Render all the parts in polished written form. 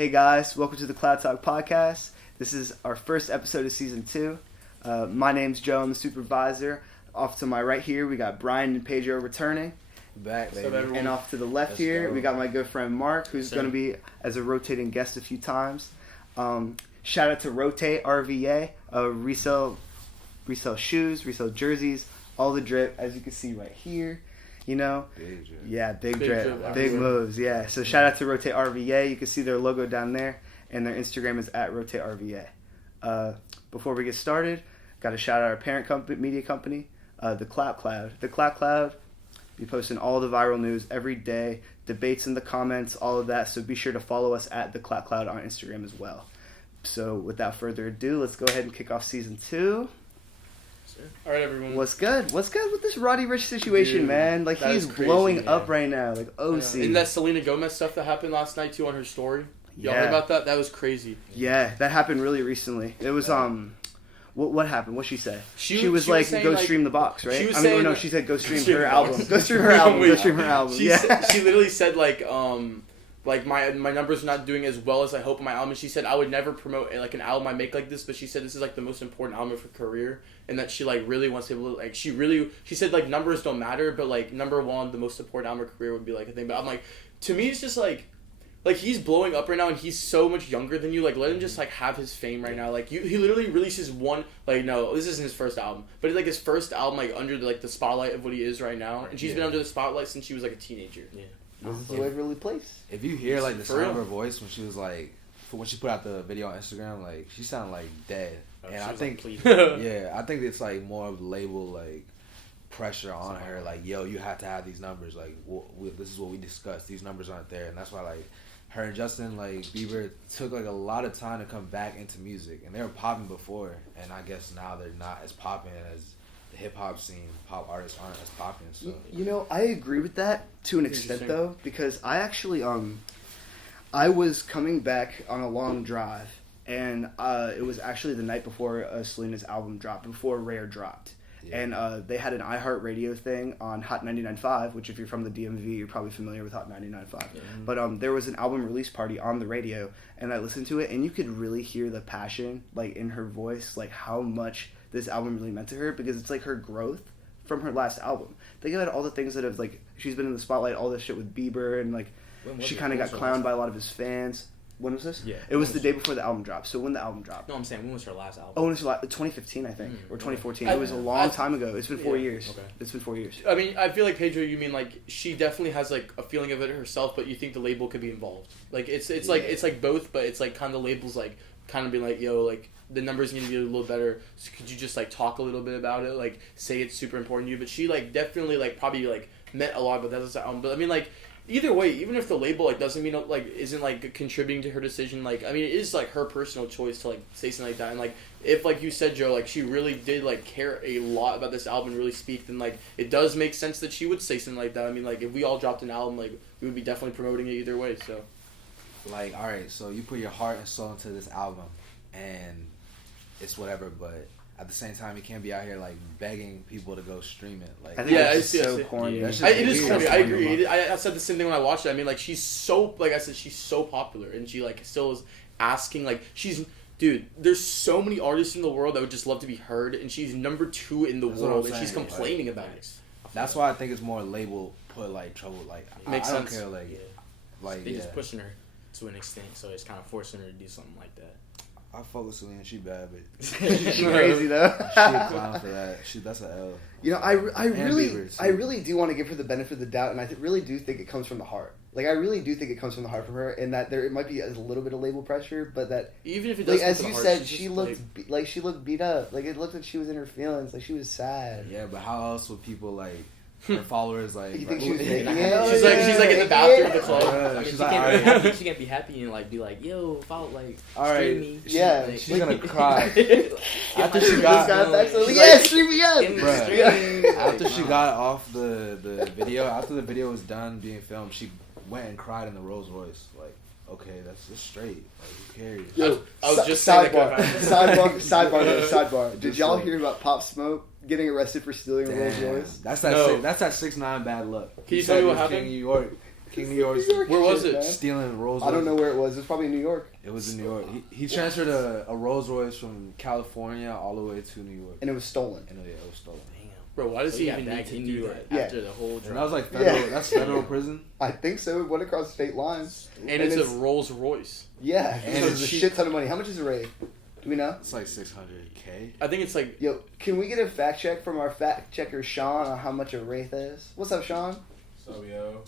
Hey guys, welcome to the Clout Cloud podcast. This is our first episode of season 2. My name's Joe, I'm the supervisor. Off to my right here, we got Brian and Pedro returning. Back, baby. And off to the left we got my good friend Mark, who's going to be as a rotating guest a few times. Shout out to Rotate RVA, resell shoes, resell jerseys, all the drip, as you can see right here. You know, big drip. Yeah, big drip, big moves. Yeah, so shout out to Rotate RVA. You can see their logo down there, and their Instagram is at Rotate RVA. Before we get started, got to shout out our parent media company, the Clout Cloud. The Clout Cloud be posting all the viral news every day, debates in the comments, all of that. So be sure to follow us at the Clout Cloud on Instagram as well. So without further ado, let's go ahead and kick off season 2. All right, everyone. What's good? What's good with this Roddy Ricch situation, man? Like, he's blowing up right now. Like, OC. And that Selena Gomez stuff that happened last night, too, on her story. Y'all heard about that? That was crazy. Yeah, that happened really recently. It was, what happened? What'd she say? She was like, saying, go stream the box, right? She said go stream her album. Go stream her album. She literally said, like my numbers are not doing as well as I hope on my album. And she said I would never promote like an album I make like this, but she said this is like the most important album of her career, and that she like really wants people to like she said like numbers don't matter, but like number one, the most important album of her career would be like a thing. But I'm like, to me it's just like he's blowing up right now and he's so much younger than you. Like, let him just like have his fame right now. Like he literally releases one, like, no, this isn't his first album, but it's like his first album like under the spotlight of what he is right now, and she's been under the spotlight since she was like a teenager. Yeah. This is the Waverly Place. If you hear like the sound of her voice when she was like, when she put out the video on Instagram, like she sounded like dead. And I think, I think it's like more of label like pressure on her. Like, yo, you have to have these numbers. Like, this is what we discussed. These numbers aren't there, and that's why like her and Justin like Bieber took like a lot of time to come back into music, and they were popping before, and I guess now they're not as popping as the hip-hop scene. Pop artists aren't as popping. So you know, I agree with that to an extent though, because I actually I was coming back on a long drive, and it was actually the night before Selena's album dropped, before Rare dropped. And they had an iHeartRadio thing on Hot 99.5, which if you're from the DMV, you're probably familiar with Hot 99.5. Yeah. But there was an album release party on the radio, and I listened to it, and you could really hear the passion like in her voice, like how much this album really meant to her, because it's like her growth from her last album. Think about all the things that have like she's been in the spotlight, all this shit with Bieber, and like she kind of got clowned by a lot of his fans. When was this? Yeah. It was the day before the album dropped. So when the album dropped. No, I'm saying when was her last album? Oh, it was 2015, I think, or 2014. It was a long time ago. It's been 4 years. Okay. It's been 4 years. I mean, I feel like Pedro, you mean like she definitely has like a feeling of it herself, but you think the label could be involved. Like it's like both, but it's like kind of the labels like kind of being like, yo, like the numbers need to be a little better. So could you just like talk a little bit about it, like say it's super important to you? But she like definitely like probably like meant a lot, but that's album. But I mean like. Either way, even if the label like doesn't mean like isn't like contributing to her decision, like I mean it is like her personal choice to like say something like that, and like if like you said, Joe, like she really did like care a lot about this album, really speak, then like it does make sense that she would say something like that. I mean like if we all dropped an album, like we would be definitely promoting it either way. So like, all right, so you put your heart and soul into this album, and it's whatever, but at the same time, you can't be out here like begging people to go stream it. Like, I think it's so corny. Yeah. It is corny. I agree. I said the same thing when I watched it. I mean, like she's so, like I said, she's so popular, and she like still is asking. Like dude. There's so many artists in the world that would just love to be heard, and she's number 2 in the world, and she's complaining about it. That's why I think it's more label put like trouble. Like makes I don't sense. care. Like they just pushing her to an extent, so it's kind of forcing her to do something like that. I fuck with Selena. She bad, but she crazy though. She a clown for that. That's an L. You know, I really do want to give her the benefit of the doubt, and I really do think it comes from the heart. Like I really do think it comes from the heart from her, and that it might be a little bit of label pressure, but that even if it does, like as you said, she looked beat up. Like it looked like she was in her feelings. Like she was sad. Yeah, but how else would people like? Her followers like. You think she was faking it? She's like in the bathroom of the club. I mean, she can't be happy and like be like, yo, follow like stream me. Yeah, like, she's gonna cry after she stream me up. After she got off the video, after the video was done being filmed, she went and cried in the Rolls Royce. Like, okay, that's just straight. Like, who cares? Yo, I was just sidebar. Did y'all hear about Pop Smoke getting arrested for stealing a Rolls Royce? That's that 6ix9ine bad luck. Can you tell me what happened? In New York, King New York. Where was it? Man. Stealing Rolls Royce. I don't know where it was. It was probably in New York. It was in New York. He transferred a Rolls Royce from California all the way to New York. And it was stolen. And it was stolen. Bro, why does he even need to do that? After the whole And that was like federal. That's federal prison. I think so. It went across state lines. And it's a Rolls Royce. Yeah. And it's a shit ton of money. How much is a Wraith? Do we know? It's like $600K. I think it's like... Yo, can we get a fact check from our fact checker, Sean, on how much a Wraith is? What's up, Sean? What's up, yo?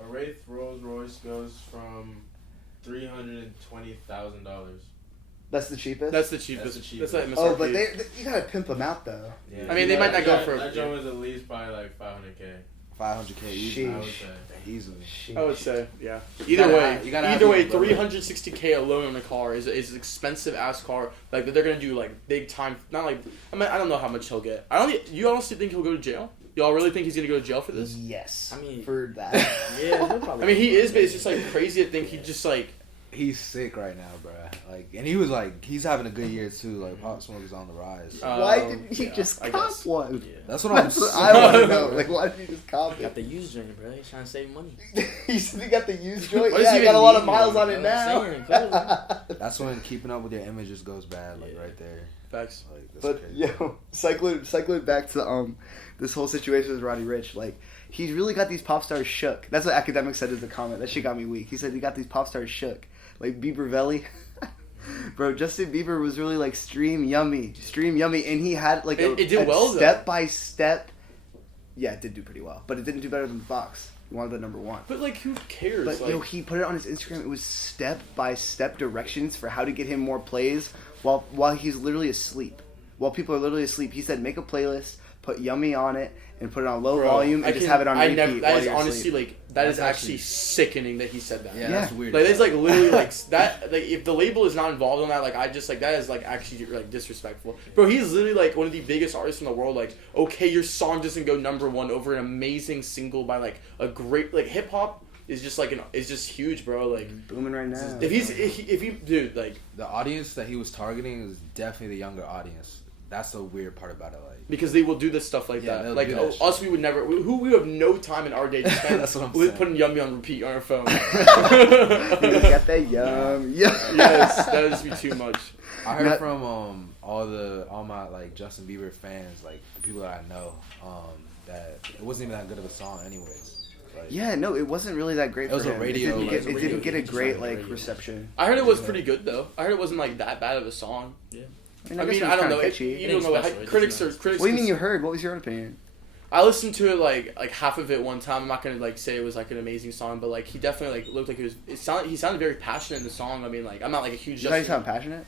A Wraith Rolls Royce goes from $320,000. That's the cheapest? That's the cheapest. That's like MSRP. Oh, but you gotta pimp them out, though. Yeah. I mean, they might not go for... That joint was at least probably like $500K. 500K easily. I would say. Easily. I would say, yeah. You Either gotta way, have people, 360K alone on a car is an expensive ass car. Like they're gonna do like big time. Not like I mean I don't know how much he'll get. You honestly think he'll go to jail? Y'all really think he's gonna go to jail for this? Yes. I mean, for that. Yeah, he'll probably. I mean, he is, but it's just like crazy to think he just like. He's sick right now, bro. Like, and he was like, he's having a good year too. Like, Pop Smoke is on the rise. Why didn't he just I cop guess. one? Yeah. That's what I'm That's what saying. I want to know. Like, why did he just cop Got it? the used joint, bro. He's trying to save money. He said he got the used joint. What does Yeah, he I got a even lot of need, miles on man? it now. I'm saying, That's when keeping up with your image just goes bad. Like Yeah. right there. Facts. Like, that's But crazy. yo, cycling back to this whole situation with Roddy Ricch, like he's really got these pop stars shook. That's what Academic said as the comment. That shit got me weak. He said he got these pop stars shook, like Bieber Valley. Bro, Justin Bieber was really like stream yummy, and he had like It did well, though. step by step. Yeah, it did do pretty well, but it didn't do better than Fox. He wanted the number one. But like, who cares? But like, yo, he put it on his Instagram. It was step by step directions for how to get him more plays while he's literally asleep. While people are literally asleep, he said make a playlist, put Yummy on it, and put it on low volume, and just have it on repeat. That while is you're honestly asleep. like that is That's actually sickening that he said that. Yeah, Yeah. that's weird. Like it's like literally like that. Like if the label is not involved in that, like I just like that is like actually like disrespectful, bro. He's literally like one of the biggest artists in the world. Like okay, your song doesn't go number one over an amazing single by like a great like hip hop is just like is just huge, bro. Like booming right now. if he dude like the audience that he was targeting is definitely the younger audience. That's the weird part about it. Like, because they will do this stuff like Yeah, that. they'll Like do that shit. us, we would never. We have no time in our day to spend That's what I'm saying. putting Yummy on repeat on our phone. You got that yum. Yes, that would just be too much. I heard from all my like Justin Bieber fans, like the people that I know, that it wasn't even that good of a song, anyways. Like, Yeah, no, it wasn't really that great. It was for a him. radio, It like, didn't, it was a it didn't get a radio. great Just like like radio. reception. I heard it was pretty good though. I heard it wasn't like that bad of a song. Yeah. I guess mean, it was I don't kinda know. catchy. You It don't ain't know. special, it Critics doesn't critics. What do you mean you heard? What was your own opinion? I listened to it like half of it one time. I'm not gonna like say it was like an amazing song, but like he definitely like looked like he was. He sounded very passionate in the song. I mean, like I'm not like a huge. You thought you sound passionate?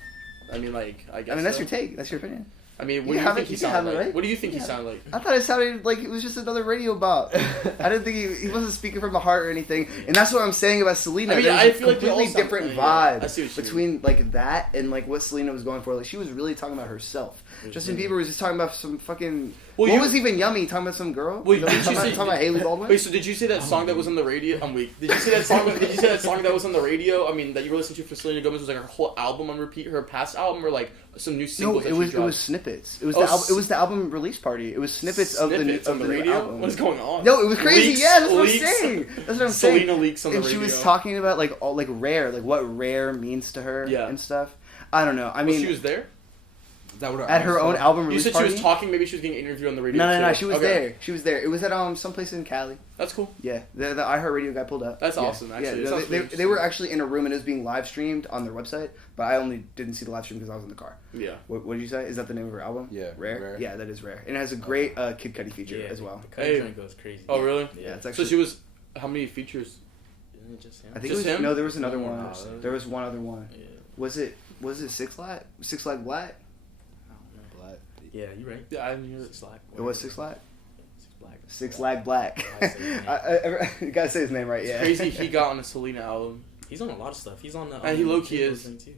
I mean, like I guess. I mean, that's so. your take. That's your opinion. I mean, You what do you have think it- he you can sounded have it, like? right? What do you think he Yeah. sounded like? I thought it sounded like it was just another radio bop. I didn't think he wasn't speaking from the heart or anything. And that's what I'm saying about Selena. I mean, There's I a feel like they all completely sound- different yeah, vibe I see what you between like that and like what Selena was going for. Like she was really talking about herself. Justin Bieber was just talking about some fucking. Well, what you- was even Yummy? Talking about some girl? Well, talking, did you say- talking about Haley Baldwin? Wait, so did you say that song that was on the radio? I'm weak. Did you say that song? Did you say that song that was on the radio? I mean, that you were listening to for Selena Gomez was like her whole album on repeat, her past album, or like some new No, singles? it that was she it was dropped? snippets. It was Oh, it was the album release party. It was snippets of the Snippets on the new radio. album. What is going on? No, it was crazy. Leaks, Yeah, that's what I'm leaks. saying. That's what I'm saying. Selena leaks on the And radio. she was talking about like all like rare, like what rare means to her, Yeah. and stuff. I don't know. I Well, mean, she was there. Is that what at her own album You release said party. she was talking. Maybe she was getting interviewed on the radio. No, too. she was Okay. there. She was there. It was at someplace in Cali. That's cool. Yeah, the iHeartRadio guy pulled up. That's Yeah. awesome, actually. It Yeah, sounds they pretty were actually in a room and it was being live streamed on their website, but I only didn't see the live stream because I was in the car. Yeah. What did you say? Is that the name of her album? Yeah, Rare. Rare. Yeah, that is Rare, and it has a great Kid Cudi feature as well. The Hey. joint goes crazy. Oh, really? Yeah, it's So actually. she was. How many features? Isn't it just him? I think Just it was him? no. There was another No, one. no, There was one other one. Yeah. Was it Six Flag? Six Flag Black? I don't know. Black. Yeah, you're right. Yeah, I didn't hear it. Six Flag. It was Six Flag. Six Flag. Six Flag Black. I say his name. You gotta say his name right. It's Yeah. crazy he got on a Selena album. He's on a lot of stuff. He's on the. And he low-key Dreamville is. thing, too.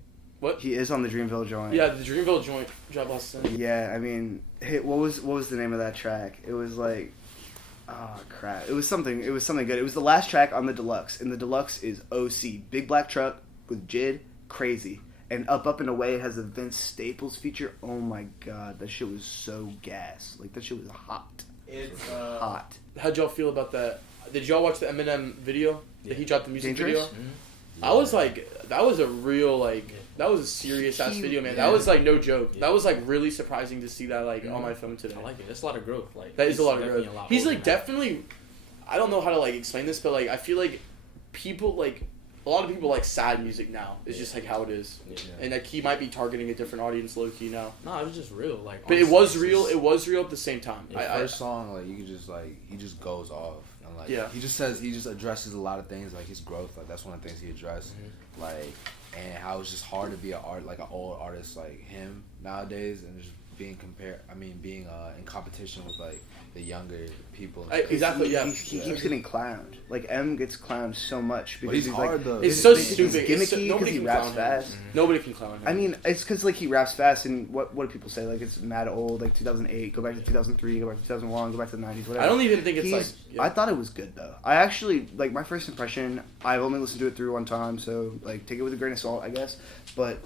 He is on the Dreamville joint. Yeah, the Dreamville joint dropped last night. Yeah, I mean, hey, what was the name of that track? It was like, oh crap! It was something good. It was the last track on the deluxe, and the deluxe is OC, big black truck with Jid, crazy. And Up and Away has a Vince Staples feature. Oh my god, that shit was so gas. Like, that shit was hot. It's hot. How'd y'all feel about that? Did y'all watch the Eminem video that he dropped the music Dangerous? video? I was like, that was a real that was a serious ass video, man. That was like no joke. That was like really surprising to see that like on my phone today. I like it. That's a lot of growth. Like that is a lot of growth. He's like older now. definitely. I don't know how to like explain this, but like I feel like people like a lot of people like sad music now. It's just like how it is, and like he might be targeting a different audience, low key now. No, it was just real. Like, but honestly, it was real. It was real at the same time. The first song, like you could just like he just goes off. And, like, he just addresses a lot of things like his growth. Like that's one of the things he addressed. Like and how it's just hard to be an old artist like him nowadays, and just being in competition with like the younger people. Exactly. He keeps getting clowned. Like M gets clowned so much because he's hard though. It's so stupid. It's gimmicky because he raps fast. Nobody can clown him. I mean, it's because like he raps fast, and what do people say? Like it's mad old. Like 2008, go back to 2003, go back to 2001, go back to the 90s. Whatever. I don't even think it's like. Yeah. I thought it was good though. I actually like my first impression. I've only listened to it through one time, so like take it with a grain of salt, I guess. But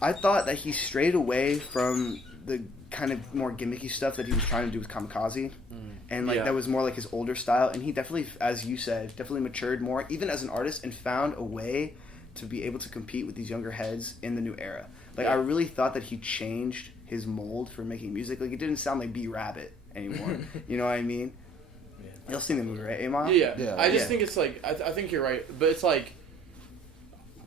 I thought that he strayed away from the kind of more gimmicky stuff that he was trying to do with Kamikaze. And like that was more like his older style, and he definitely, as you said, definitely matured more, even as an artist, and found a way to be able to compete with these younger heads in the new era. Like I really thought that he changed his mold for making music. Like it didn't sound like B Rabbit anymore. You know what I mean? Y'all seen the movie, right? Amon? Yeah. I just think it's like I think you're right, but it's like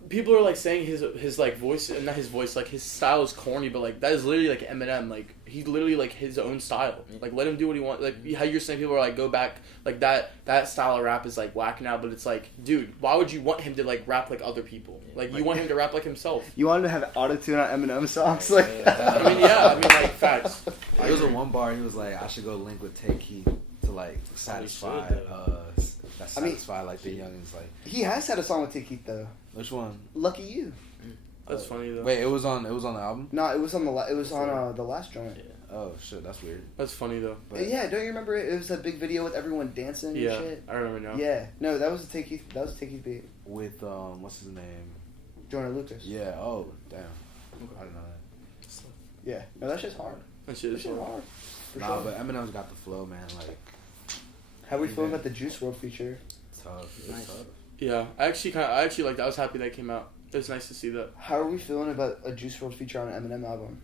people are like saying his like voice, and not his voice, like his style is corny, but like that is literally like Eminem. Like he's literally like his own style. Like let him do what he wants. Like how you're saying people are like go back, like that style of rap is like whack now, but it's like, dude, why would you want him to like rap like other people? Like you want him to rap like himself. You want him to have auto-tune on Eminem songs? Like I mean like facts. There was a one bar he was like, I should go link with Take Heat to like satisfy like the youngins. Like he has had a song with Tiki though. Which one? Lucky You. That's funny though. Wait, it was on the album? No, it was on the last joint. Oh shit, that's weird. That's funny though. But yeah, don't you remember it? It was a big video with everyone dancing and shit. I remember now. Yeah, no, that was a Take Heat beat with what's his name? Joyner Lucas. Yeah. Oh damn. I didn't know that. Yeah. No, that shit's hard. That shit is hard. Nah, but Eminem's got the flow, man. Like, how we feel about the Juice WRLD feature? Tough. Nice. Tough. Yeah, I actually liked that. I was happy that came out. It was nice to see that. How are we feeling about a Juice WRLD feature on an Eminem album?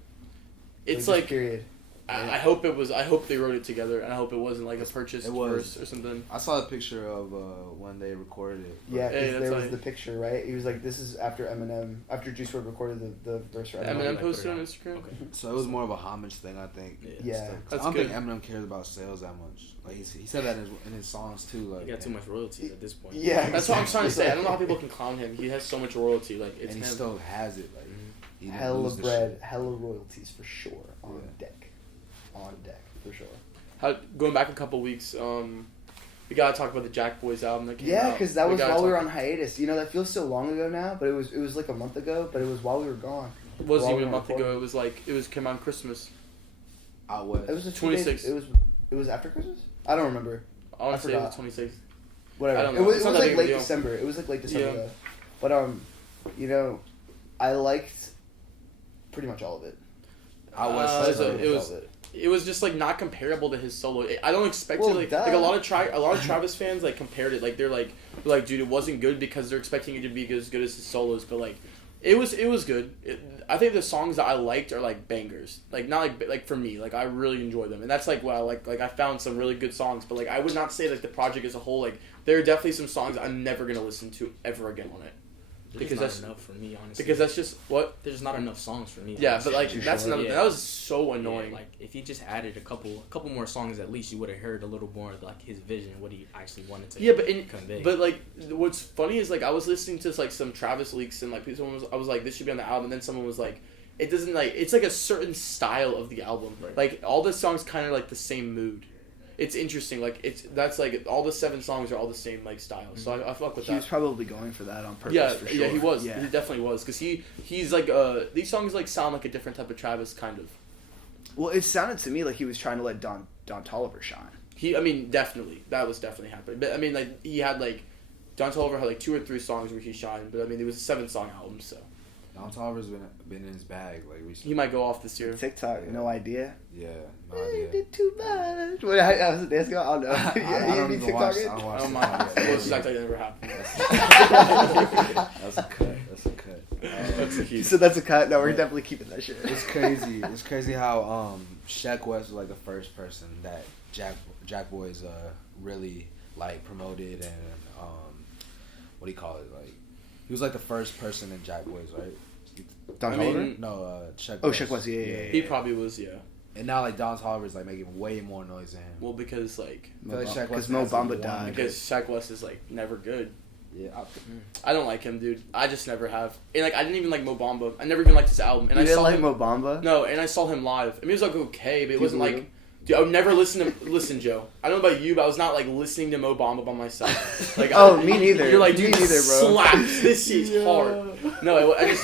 It's like period. I hope it was. I hope they wrote it together, and I hope it wasn't like a purchased verse or something. I saw a picture of when they recorded it. Yeah, because there was the picture, right? He was like, "This is after Juice WRLD recorded the verse for Eminem." Eminem posted on Instagram. Okay. So it was more of a homage thing, I think. Yeah, I don't think Eminem cares about sales that much. Like he said that in his songs too. Like he got too much royalties at this point. Yeah, that's what I'm trying to say. I don't know how people can clown him. He has so much royalty. Like it's and he still has it. Like hella bread, hella royalties for sure on deck. On deck for sure. Going back a couple weeks, we gotta talk about the Jack Boys album that came out. Yeah, because that was while we were on hiatus. You know, that feels so long ago now, but it was like a month ago. But it was while we were gone. It wasn't even a month ago. It was came out on Christmas. Out west. It was the 26th. It was after Christmas. I don't remember. I want to say it was 26th. Whatever. I don't know. It was like late December. It was like late December though. But you know, I liked pretty much all of it. Out west. It was just like not comparable to his solo. I don't expect it like a lot of Travis fans like compared it like they're like dude, it wasn't good because they're expecting it to be as good as his solos, but like it was good. I think the songs that I liked are like bangers, like not like for me, like I really enjoy them, and that's like what I like I found some really good songs, but like I would not say like the project as a whole, like there are definitely some songs I'm never gonna listen to ever again on it. Because that's enough for me, honestly. Because that's just what there's not enough songs for me. Yeah, honestly. But like that's another thing. That was so annoying. Yeah, like if he just added a couple more songs, at least you would have heard a little more of like his vision, what he actually wanted to convey. But like what's funny is like I was listening to like some Travis leaks and like I was like this should be on the album, and then someone was like it doesn't like it's like a certain style of the album. Right. Like all the songs kind of like the same mood. It's interesting, like that's like all the 7 songs are all the same like style. So I fuck with that. He was probably going for that on purpose. For sure. Yeah, he was. Yeah. He definitely was because he's like these songs like sound like a different type of Travis kind of. Well, it sounded to me like he was trying to let Don Toliver shine. Definitely that was definitely happening. But I mean, like he had like Don Toliver had like 2 or 3 songs where he shined. But I mean, it was a 7-song album, so. Don Toliver's been in his bag like recently. He might go off this year. TikTok, no idea. Yeah, no Hey, idea. did too much. What? How was the dance going? I don't know. I don't even watch. I don't I watch. don't mind. Well, this is actually never happened. That's a cut. That's a cut. That's a huge. So that's a cut. No, we're definitely keeping that shit. It's crazy. It's crazy how Sheck West was like the first person that Jack Boys really like promoted and what do you call it? Like he was like the first person in Jack Boys, right? Don I Toliver? mean, No, Sheck. Oh, West. Sheck West, yeah. He probably was, yeah. And now like Don Toliver is like making way more noise than him. Well, because like Because Mo Bamba died. because Shaq West is like never good. Yeah, I don't like him, dude. I just never have. And like I didn't even like Mo Bamba. I never even liked his album. And You I didn't saw like him. Mo Bamba? No, and I saw him live. I mean, it was like okay, but it you wasn't believe like. him? Dude, I would never listen, Joe. I don't know about you, but I was not like listening to Mo Bamba by myself. Like, Oh, me neither. You're like, Me dude, neither, this bro. slaps. This shit's hard. No, I just.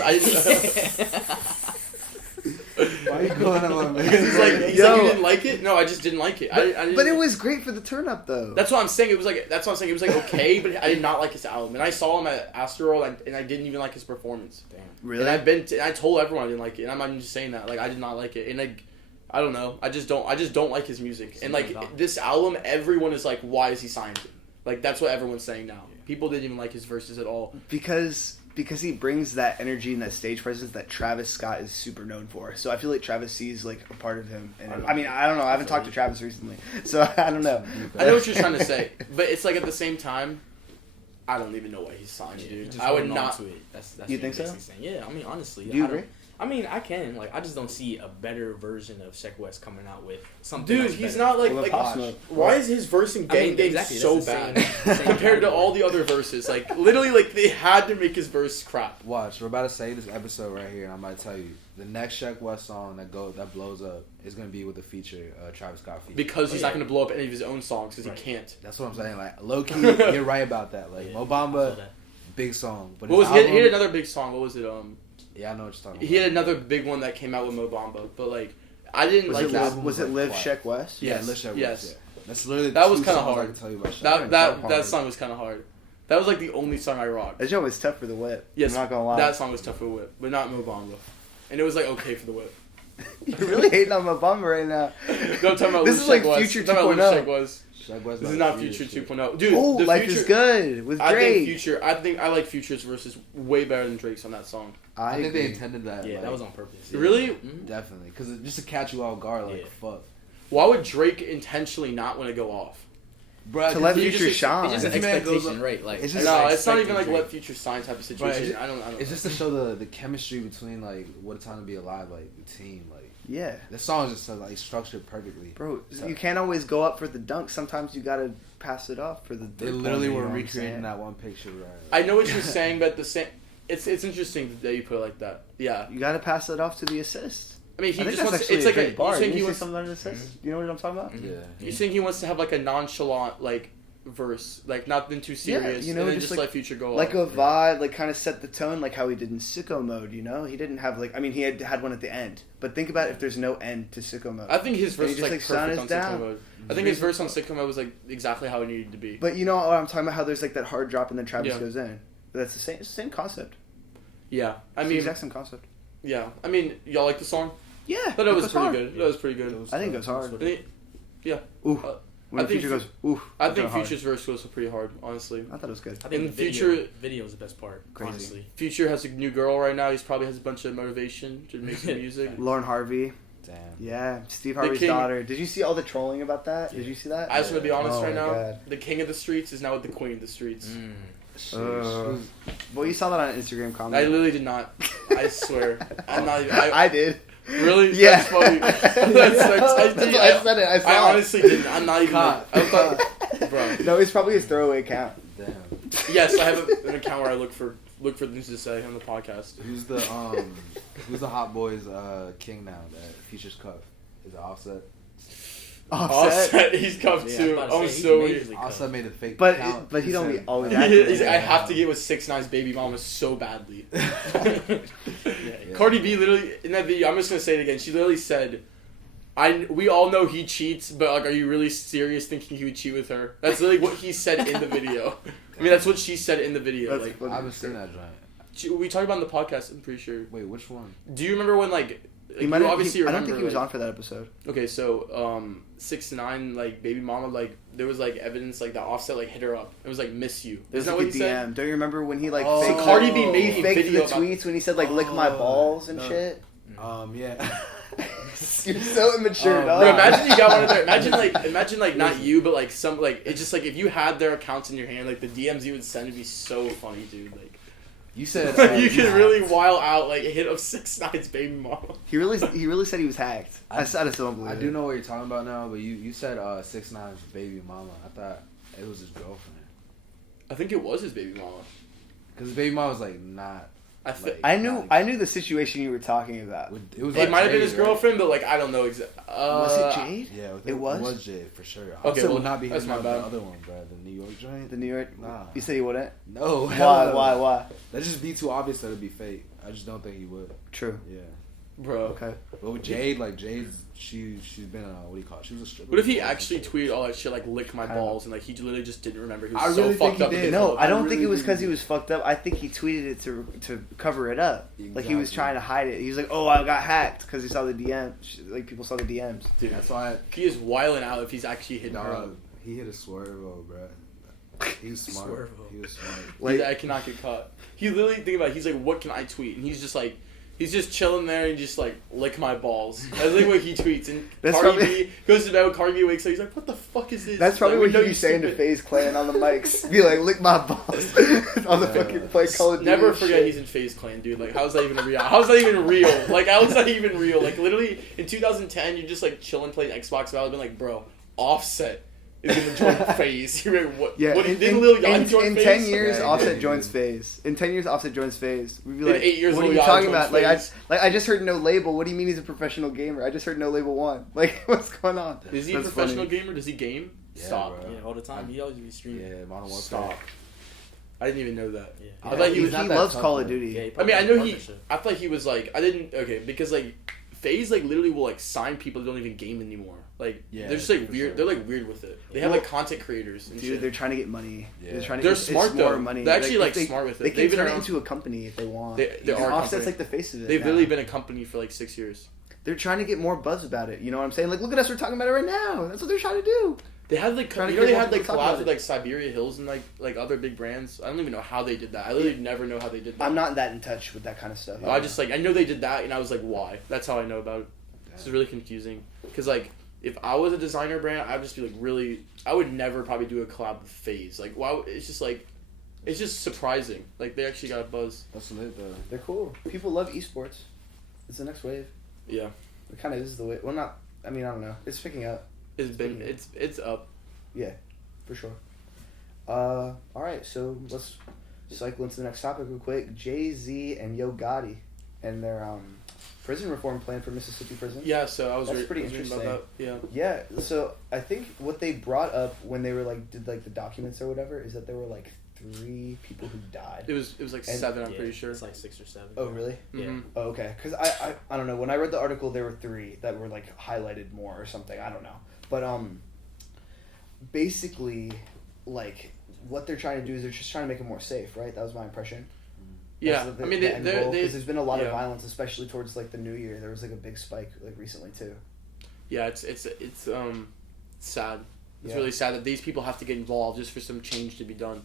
why are you going on, man? Because he's like you didn't like it. No, I just didn't like it. I didn't, But it was great for the turn up, though. That's what I'm saying. It was like that's what I'm saying. It was like okay, but I did not like his album. And I saw him at Astroworld, and I didn't even like his performance. Damn. Really? And I told everyone I didn't like it, and I'm not even just saying that. Like I did not like it, and like I don't know. I just don't like his music. And like this album, everyone is like, why is he signed? Like that's what everyone's saying now. People didn't even like his verses at all Because he brings that energy and that stage presence that Travis Scott is super known for. So I feel like Travis sees like a part of him. And I mean, I don't know. I haven't talked to Travis recently, so I don't know. I know what you're trying to say, but it's like at the same time, I don't even know why he's signed, dude. Just I would holding not. on to it. That's You what think you're so? basically saying. Yeah, I mean, honestly. Do you agree? I mean, I can. Like, I just don't see a better version of Sheck West coming out with something. Dude, that's he's better. not like Well, like. Pop Smoke. Why is his verse in Gang Gang exactly, so that's the bad same compared to category. all the other verses? Like literally, like they had to make his verse crap. Watch, we're about to say this episode right here, and I'm about to tell you the next Sheck West song that blows up is gonna be with a feature, Travis Scott feature. Because he's not going to blow up any of his own songs because Right. he can't. That's what I'm saying. Like low key, you're right about that. Like Mo I feel Bamba, that. big song, but What was his he had album- another big song? What was it? Yeah, I know what you're talking about. He had another big one that came out with Mo Bamba, but like I didn't like that. Was it Live Sheck West? Yeah, Yes, Live Sheck West, yes. yeah. That's literally That was two kinda songs hard. I can tell you about Sheck. That Hard. that song was kind of hard. That was like the only song I rocked. That joke was tough for the whip. Yes, I'm not gonna lie. that song was tough for Whip, but not Mo Bamba. And it was like okay for the Whip. You're really hating on Mo Bamba right now. No, I'm talking about This Live is like Sheck West. Future I'm talking about Live 2.0. Sheck West. Sheck West This is like not Future shit. 2.0. Dude, Oh, the Life Future, is Good with I think Drake. Future. I like Future's verses way better than Drake's on that song. I think they agree. intended that. Yeah, like, that was on purpose. Really? Mhm. definitely because just to catch you off guard. Like Yeah. fuck, Why would Drake intentionally not want to go off? bro. To let You Future just- shine. It's just an This man goes expectation, up- right? Like, it's No, just it's not even expecting like Drake. let Future sign type of situation. Bro, I don't It's know. just to show the chemistry between like What a Time to Be Alive, like the team. Like Yeah. the song is just so, like structured perfectly. Bro, So- you can't always go up for the dunk. Sometimes you gotta pass it off for the They third literally pointer, you were know what I'm recreating saying? that one picture, right? I know what you're saying, but the same. It's interesting that you put it like that. Yeah, You gotta pass it off to the assist. I mean he I think just that's wants. actually It's a like great you bar. think You he see wants. something on an assist? You know what I'm talking about? Mhm. Yeah. You think he wants to have like a nonchalant like verse, like nothing too serious, you know, and then just just like- let Future go Like off. a vibe, like kind of set the tone, like how he did in Sicko Mode. You know, he didn't have like. I mean, he had one at the end, but think about if there's no end to Sicko Mode. I think his And verse he was just, like like, sun perfect is on down. Sicko Mode. I think his verse on Sicko Mode was like exactly how it needed to be. But you know what I'm talking about? How there's like that hard drop and then Travis Yeah. goes in. But that's the same. It's the same concept. Yeah, I It's mean, the exact same concept. yeah, I mean, y'all like the song? Yeah, I thought it was goes pretty hard. good. That was pretty good. I think it goes hard. I think, Ooh, Uh, when I the think Future goes, ooh. I it's think hard. Future's verse goes pretty hard, honestly. I thought it was good. I think In the the future- video is the best part. Crazy. Honestly, Future has a new girl right now. He's probably has a bunch of motivation to make some music. Lauren Harvey. Damn. Yeah, Steve Harvey's king- daughter. Did you see all the trolling about that? Did you see that? I just want to be honest Oh right my now. God. The king of the streets is now with the queen of the streets. Well, you saw that on Instagram I comment. literally did not. I swear. I'm not even. I did. Really? Yeah. That's funny. That's, I said it. I saw I it. honestly didn't. I'm not even. I thought, bro. No, it's probably his throwaway account. Damn. Yes, I have an account where I look for things to say on the podcast. Who's the Hot Boys king now that Future's cuff? Is it Offset? Offset, he's cuffed Yeah, too. I was about I'm to say, so he's weird. majorly Offset made a fake But account. but he don't be always I acting. have to get with 6ix9ine's baby mama so badly. yeah. Cardi B literally in that video. I'm just gonna say it again. She literally said, we all know he cheats, but like, are you really serious thinking he would cheat with her?" That's literally what he said in the video. I mean, that's what she said in the video. That's Like, funny. I haven't seen that joint. We talked about it on the podcast. I'm pretty sure. Wait, which one? Do you remember when like you obviously remember? I don't think he was on for that episode. Okay, so 6ix9ine like baby mama like there was like evidence like that Offset like hit her up. It was like miss you. There's Isn't that like what he DM. said? Don't you remember when he like so Cardi B made he a faked video the tweets when he said like lick my balls and shit? Yeah. You're so immature, dog. Bro, imagine you got one of their. Imagine like not you, but like some like it's just like if you had their accounts in your hand, like the DMs you would send would be so funny, dude. Like you said you could really while out like a hit of 6ix9ine's baby mama. He really said he was hacked. I still don't believe it. I do know what you're talking about now, but you said 6ix9ine's baby mama. I thought it was his girlfriend. I think it was his baby mama. Because his baby mama was like not. I knew the situation you were talking about. It might have been his girlfriend, but like I don't know exactly. Was it Jade? Yeah, it was. It was Jade for sure. Okay, well, not be that's my bad. The other one, bro. The New York joint. The New York. Nah. You said he wouldn't. No. Why? That'd just be too obvious that it'd be fake. I just don't think he would. True. Yeah. Bro. Okay. But with Jade, like she's been what do you call it? She was a stripper. What if he actually tweeted all that shit like lick my balls and like he literally just didn't remember? He was I so really fucked think up. he did. No, I don't think it was because he was fucked up. I think he tweeted it to cover it up. Exactly. Like he was trying to hide it. He was like, "Oh, I got hacked" because he saw the DMs. Like people saw the DMs. Dude, that's why he is wilding out if he's actually hitting her up. He hit a swervo, bro. He was smart. He was smart. Like I cannot get caught. He literally think about it, he's like, what can I tweet? And he's just like. He's just chilling there and just like lick my balls. That's like what he tweets. And Cardi B goes to bed when Cardi B wakes up. He's like, "What the fuck is this?" That's probably like, what he'd be saying to FaZe Clan on the mics. Be like, "Lick my balls" on the fucking play Call of Duty. Never forget he's in FaZe Clan, dude. Like, how's that even real? How's that even real? Like, how is that even real? Like, literally in 2010, you're just like chilling playing Xbox. I would have been like, "Bro, Offset is gonna join FaZe." You're like, what? Yeah. What, in 10 years, Offset joins FaZe. In 10 years, Offset joins FaZe. We'd be like, 8 years, what are you talking about? Like I just heard no label. What do you mean he's a professional gamer? I just heard no label one. Like, what's going on? Is he a professional gamer? Does he game? Yeah, Stop. Bro. Yeah, all the time. He always be streaming. Yeah, Modern Warfare. Stop. I didn't even know that. Yeah. I thought he loves Call of Duty. Yeah, I mean, I know I thought he was like, I didn't. Okay, because like FaZe like literally will like sign people that don't even game anymore. Like they're just like weird. Sure. They're like weird with it. They have like content creators and dude, shit. they're trying to get money. Yeah. They're smart though. More money. They're actually like they, smart with it. They They've can been turn it around. into a company if they want. They are Offset's like the face of it. They've now. literally been a company for like 6 years. They're trying to get more buzz about it. You know what I'm saying? Like, look at us. We're talking about it right now. That's what they're trying to do. They had like Trying to they get had more like people to talk collabs about with it. like Siberia Hills and like other big brands. I don't even know how they did that. I literally never know how they did that. I'm not that in touch with that kind of stuff. I just like I know they did that and I was like, why? That's how I know about it. This is really confusing because like. If I was a designer brand, I'd just be like really. I would never probably do a collab with FaZe. Like, wow, it's just surprising. Like they actually got a buzz. That's lit though. They're cool. People love esports. It's the next wave. Yeah, it kind of is the way. Well, not. I mean, I don't know. It's picking up. It's up. Yeah, for sure. All right, so let's cycle into the next topic real quick. Jay-Z and Yo Gotti and their prison reform plan for Mississippi prison. Yeah, so I was pretty reading interesting. about that. Yeah. Yeah, so I think what they brought up when they were like did like the documents or whatever is that there were like 3 people who died. It was like 7. I'm pretty sure. It's like 6 or 7. Oh really? Mm-hmm. Oh okay. Because I don't know. When I read the article, there were 3 that were like highlighted more or something. I don't know. But basically, like what they're trying to do is they're just trying to make it more safe, right? That was my impression. Yeah, I mean, because there's been a lot of violence, especially towards like the New Year. There was like a big spike like recently too. Yeah, it's sad. It's really sad that these people have to get involved just for some change to be done,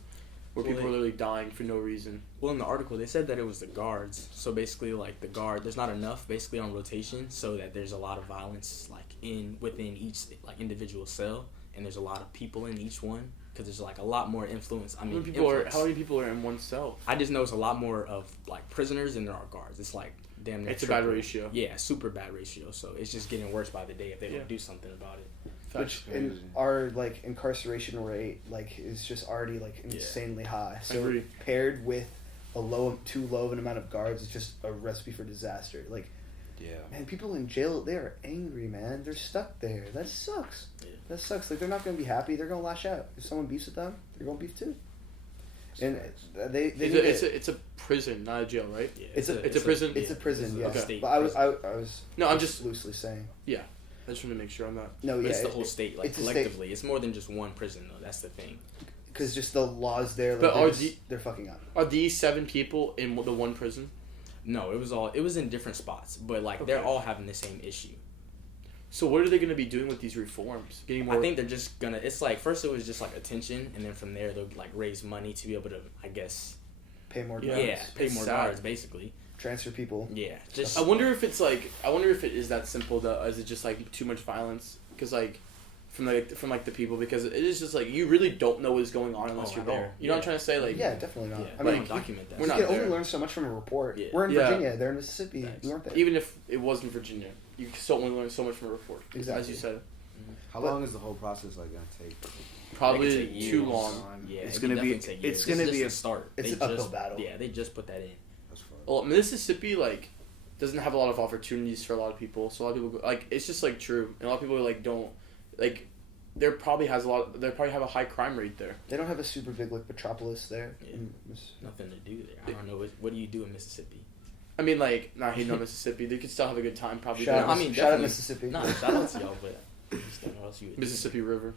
where people are literally dying for no reason. Well, in the article they said that it was the guards. So basically, like the guard, there's not enough basically on rotation, so that there's a lot of violence like within each like individual cell, and there's a lot of people in each one. Because there's like a lot more influence. I mean, how many people are in one cell? I just know it's a lot more of like prisoners than there are guards. It's like damn near. It's a bad ratio. Yeah, super bad ratio. So it's just getting worse by the day if they don't do something about it. Which our like incarceration rate like is just already like insanely high. So paired with too low of an amount of guards, it's just a recipe for disaster. Like. Yeah. Man, people in jail, they are angry, man. They're stuck there. That sucks. Yeah. That sucks. Like, they're not going to be happy. They're going to lash out. If someone beefs with them, they're going to beef too. And it's a prison, not a jail, right? Yeah. It's a prison. It's a prison, yeah. Okay. But I was no, I'm just loosely saying. Yeah. I just want to make sure I'm not. No, but it's the whole state, like collectively. It's more than just one prison, though. That's the thing. because just the laws there. Like, But they're fucking up. Are these 7 people in the one prison? No, it was in different spots, but like they're all having the same issue. So what are they going to be doing with these reforms? Getting more. I think they're just gonna. It's like first it was just like attention, and then from there they'll like raise money to be able to, I guess. Pay more. Yeah. Guards. Pay more guards basically. Transfer people. Yeah, just. I wonder if it is that simple though. Is it just like too much violence? Because like. From the people, because it is just like you really don't know what is going on unless you're there. You know what I'm trying to say? Like, yeah, definitely not. Yeah, I mean, document that. We can only learn so much from a report. Yeah. We're in Virginia. They're in Mississippi. Thanks. We weren't there. Even if it wasn't Virginia, you can still only learn so much from a report. Exactly. As you said. How long is the whole process like gonna take? Probably too long. Yeah, it's gonna be. It's gonna be a start. It's an uphill battle. Yeah, they just put that in. That's fun. Well, Mississippi like doesn't have a lot of opportunities for a lot of people, so a lot of people go, like it's just like true, and a lot of people like don't like. They probably have a high crime rate there. They don't have a super big like metropolis there. Yeah. Nothing to do there. I don't know what do you do in Mississippi. I mean, like, not hating on Mississippi, they could still have a good time. Probably. Shout out definitely. Mississippi. No, shout out to y'all, but just don't know what else you would do. Mississippi River.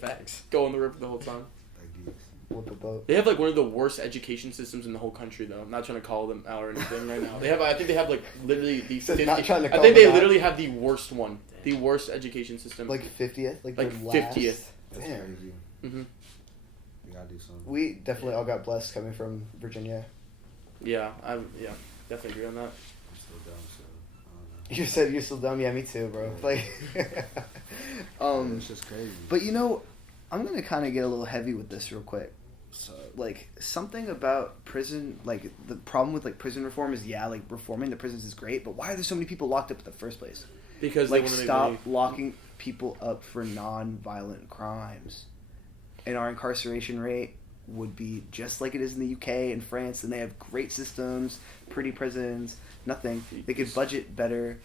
Facts. Go on the river the whole time. Like geeks. Flip a boat. They have like one of the worst education systems in the whole country, though. I'm not trying to call them out or anything right now. I think they have like literally the. 50, not trying to I call think they them out. literally have the worst one, the worst education system. Like 50th, like 50th. That's Damn. crazy. Mm-hmm. We gotta do something. We definitely all got blessed coming from Virginia. Yeah, definitely agree on that. I'm still dumb, so I don't know. You said you're still dumb. Yeah, me too, bro. Like, It's just crazy. But you know, I'm gonna kind of get a little heavy with this real quick. So, like, something about prison, like the problem with like prison reform is like reforming the prisons is great, but why are there so many people locked up in the first place? Because Like, they want to stop make money. locking people up for non-violent crimes, and our incarceration rate would be just like it is in the UK and France, and they have great systems, pretty prisons, nothing. They could budget better,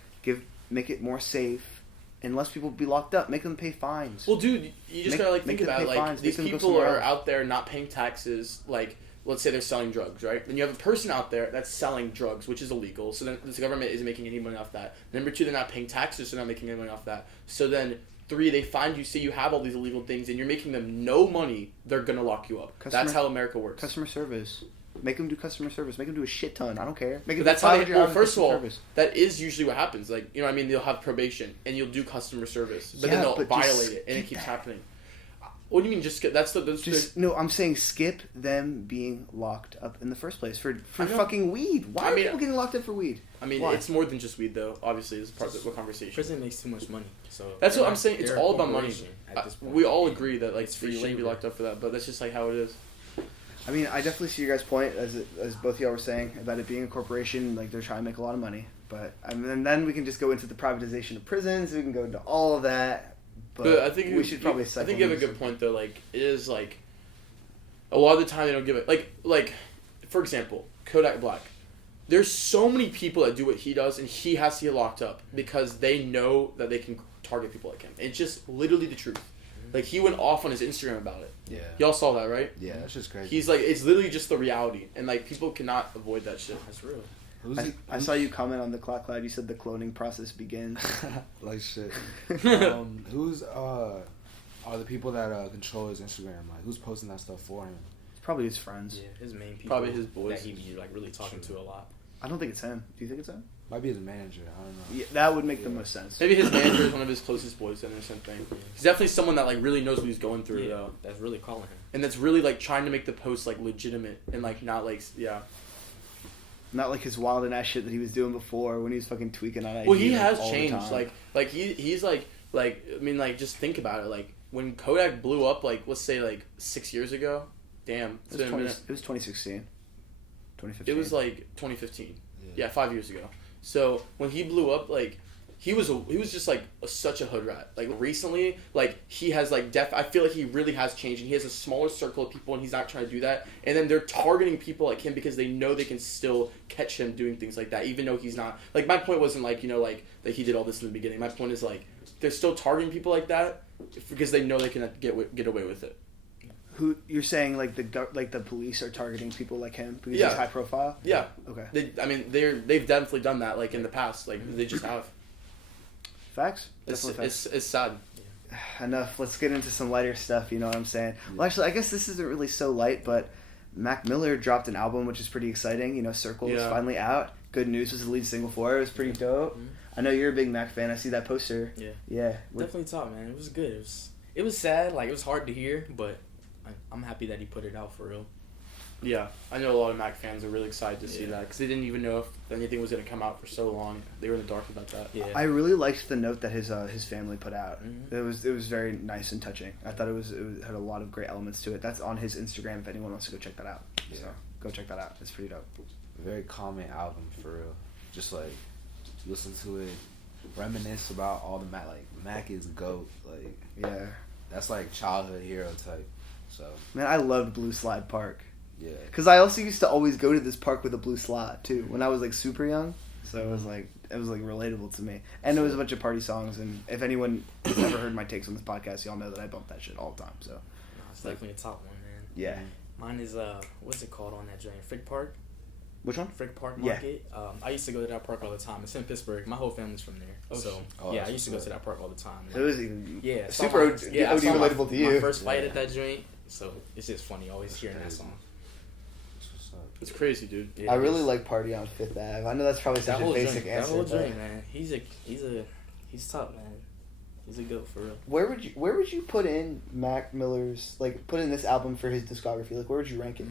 make it more safe, and less people be locked up, make them pay fines. Well, dude, you just gotta like think about it. Like these people are out there not paying taxes. Like, let's say they're selling drugs, right? Then you have a person out there that's selling drugs, which is illegal. So then the government isn't making any money off that. Number 2, they're not paying taxes, so they're not making any money off that. So then 3, they find you, say you have all these illegal things, and you're making them no money. They're gonna lock you up. That's how America works. Customer service. Make them do customer service. Make them do a shit ton. I don't care. Make But them that's how they. Well, first of all, service. that is usually what happens. Like, you know what I mean? They'll have probation, and you'll do customer service, but then they'll violate it, and it keeps happening. What do you mean? No, I'm saying skip them being locked up in the first place for fucking weed. Why are people getting locked up for weed? I mean, it's more than just weed, though. Obviously, it's part of the conversation. Prison makes too much money, so that's what I'm saying. It's all about money. At this point. We all agree that like free they shouldn't be labor. locked up for that, but that's just like how it is. I mean, I definitely see your guys' point, as both of y'all were saying, about it being a corporation, like they're trying to make a lot of money. But and then we can just go into the privatization of prisons. We can go into all of that. But I think we should probably. I think you have a good point though. Like it is like a lot of the time they don't give it. Like for example, Kodak Black. There's so many people that do what he does, and he has to get locked up because they know that they can target people like him. It's just literally the truth. Like he went off on his Instagram about it. Yeah. Y'all saw that, right? Yeah, that's just crazy. He's like, it's literally just the reality, and like people cannot avoid that shit. That's real. I saw you comment on the Clout Cloud. You said the cloning process begins. Like shit. Who's are the people that control his Instagram? Like who's posting that stuff for him? Probably his friends. Yeah, his main people. Probably his boys. That he be like really talking to a lot. I don't think it's him. Do you think it's him? Might be his manager. I don't know. Yeah, that would make the most sense. Maybe his manager is one of his closest boys then or something. He's definitely someone that like really knows what he's going through though. That's really calling him. And that's really like trying to make the post like legitimate and like not like Not like his wild and ass shit that he was doing before when he was fucking tweaking on IG. Well, he has all the changed. time. Like he's like I mean like just think about it. Like when Kodak blew up, like let's say like 6 years ago. Damn, It was 2016. 2015. It was like 2015. Yeah, 5 years ago. So when he blew up, like he was just like such a hood rat. Like recently, like he has like I feel like he really has changed, and he has a smaller circle of people, and he's not trying to do that. And then they're targeting people like him because they know they can still catch him doing things like that, even though he's not. Like my point wasn't like like that he did all this in the beginning. My point is like they're still targeting people like that because they know they can get away with it. Who you're saying like the police are targeting people like him because he's high profile? Yeah. Okay. They've definitely done that like in the past. Like they just have. Facts. It's Definitely facts. it's sad. enough. Let's get into some lighter stuff. You know what I'm saying? Well, actually, I guess this isn't really so light, but Mac Miller dropped an album, which is pretty exciting. You know, Circles finally out. Good News was the lead single for it. It was pretty dope. Mm-hmm. I know you're a big Mac fan. I see that poster. Yeah. Definitely top, man. It was good. It was sad. Like, it was hard to hear, but I'm happy that he put it out for real. Yeah, I know a lot of Mac fans are really excited to see that because they didn't even know if anything was going to come out for so long. They were in the dark about that. Yeah. I really liked the note that his family put out. Mm-hmm. It was very nice and touching. I thought it had a lot of great elements to it. That's on his Instagram if anyone wants to go check that out. Yeah. So go check that out. It's pretty dope. Very calming album for real. Just like listen to it, reminisce about all the Mac. Like Mac is GOAT. Like that's like childhood hero type. So man, I loved Blue Slide Park. Yeah. Because I also used to always go to this park with a blue slide too when I was like super young. So it was like relatable to me. And it was a bunch of party songs. And if anyone has ever heard my takes on this podcast, y'all know that I bump that shit all the time. So no, it's definitely a top one, man. Yeah. Mine is what's it called on that joint? Frick Park. Which one? Frick Park Market. Yeah. I used to go to that park all the time. It's in Pittsburgh. My whole family's from there. I used to go to that park all the time. So it was even super OD relatable to you. My first fight at that joint. So it's just funny always hearing that song. It's crazy, dude. Yeah, I really like Party on Fifth Ave. I know that's probably such a basic answer. That whole joint, man. He's tough, man. He's a goat for real. Where would you put in Mac Miller's put in this album for his discography? Like where would you rank it?